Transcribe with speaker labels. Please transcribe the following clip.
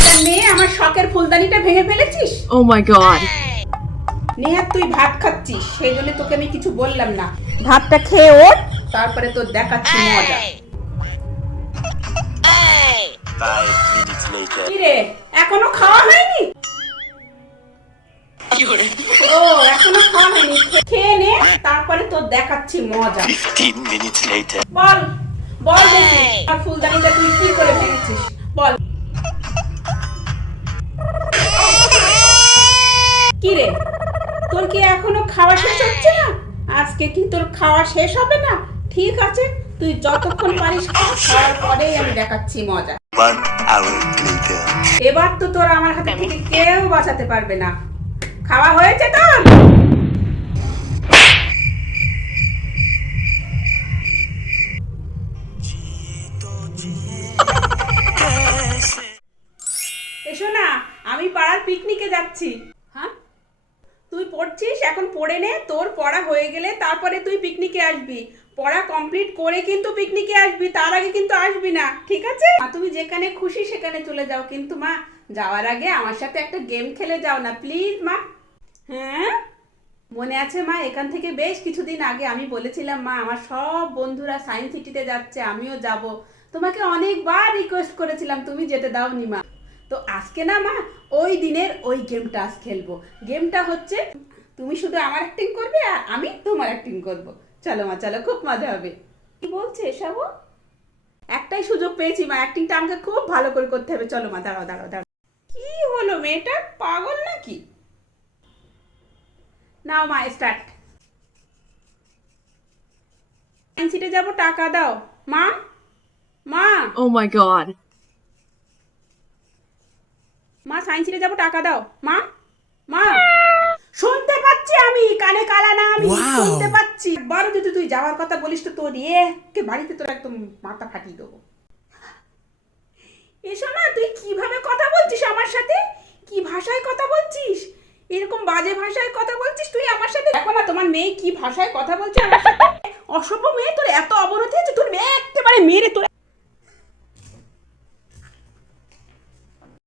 Speaker 1: শয়তান মেয়ে আমার শখের ফুলদানিটা ভেঙে ফেলেছিস?
Speaker 2: Oh my god.
Speaker 1: নেহাত তুই ভাত খাচ্ছিস সেই জন্য তোকে আমি কিছু বললাম না। ভাতটা খেয়ে ওঠ। তারপরে তোর দেখাচ্ছি মজা।
Speaker 3: Five
Speaker 1: কি রে এখনও খাওয়া হয়নি? ও এখনও খাওয়া হয়নি। খেয়ে নে তারপরে তোর দেখাচ্ছি মজা. বল বল ফুলদানিটা তুই কি করে ভেঙেছিস? বল। আজকে কি তোর খাওয়া শেষ হবে না? ঠিক আছে তুই যতক্ষণ পারিস খাওয়ার পরেই আমি দেখাচ্ছি মজা. এবার তো তোর আমার হাতে থেকে কেউ বাঁচাতে পারবে না। খাওয়া হয়েছে তোর এসো না আমি পাড়ার পিকনিকে যাচ্ছি। তুই পড়ছিস, এখন পড়ে নে, তোর পড়া হয়ে গেলে তারপরে তুই পিকনিকে আসবি। পড়া কমপ্লিট করে কিন্তু পিকনিকে আসবি, তার আগে কিন্তু আসবি না, ঠিক আছে? তুমি যেখানে খুশি সেখানে চলে যাও, কিন্তু মা, যাওয়ার আগে আমার সাথে একটা গেম খেলে যাও না প্লিজ মা। হ্যাঁ? মনে আছে মা, এখান থেকে বেশ কিছুদিন আগে আমি বলেছিলাম মা, আমার সব বন্ধুরা সায়েন্স সিটিতে যাচ্ছে, আমিও যাব। তোমাকে অনেকবার রিকোয়েস্ট করেছিলাম, তুমি যেতে দাওনি মা। তো আজকে না মা, ওই দিনের ওই গেমটা আজ খেলব। গেমটা হচ্ছে, তুমি শুধু আমার অ্যাক্টিং করবে আর আমি তোমার অ্যাক্টিং করব। চলো মা, চলো খুব মজা হবে। কি বলছে এসব? একটাই সুযোগ পেয়েছি মা অ্যাক্টিংটা আমাকে খুব ভালো করে করতে হবে। চলো মা, দাঁড়াও দাঁড়াও দাঁড়াও। কি হলো মেয়েটা? পাগল নাকি? নাও মা স্টার্ট সিটে যাব, টাকা দাও। মা? মা?
Speaker 2: Oh my god.
Speaker 1: মা সায়েন্স সিটে যাব টাকা দাও। মা মা শুনতে পাচ্ছি আমি কানে কালা না আমি শুনতে পাচ্ছি। যদি তুই যাওয়ার কথা বলিস তো তোর একে বাড়িতে তোর একদম মাথা ফাটিয়ে দেবো। এসো না তুই কীভাবে কথা বলছিস আমার সাথে? কি ভাষায় কথা বলছিস? এরকম বাজে ভাষায় কথা বলছিস তুই আমার সাথে? দেখো না তোমার মেয়ে কি ভাষায় কথা বলছে আমার সাথে? অসভ্য মেয়ে তোর এত অবরোধ হয়েছে তোর মেয়ে একেবারে মেরে তোর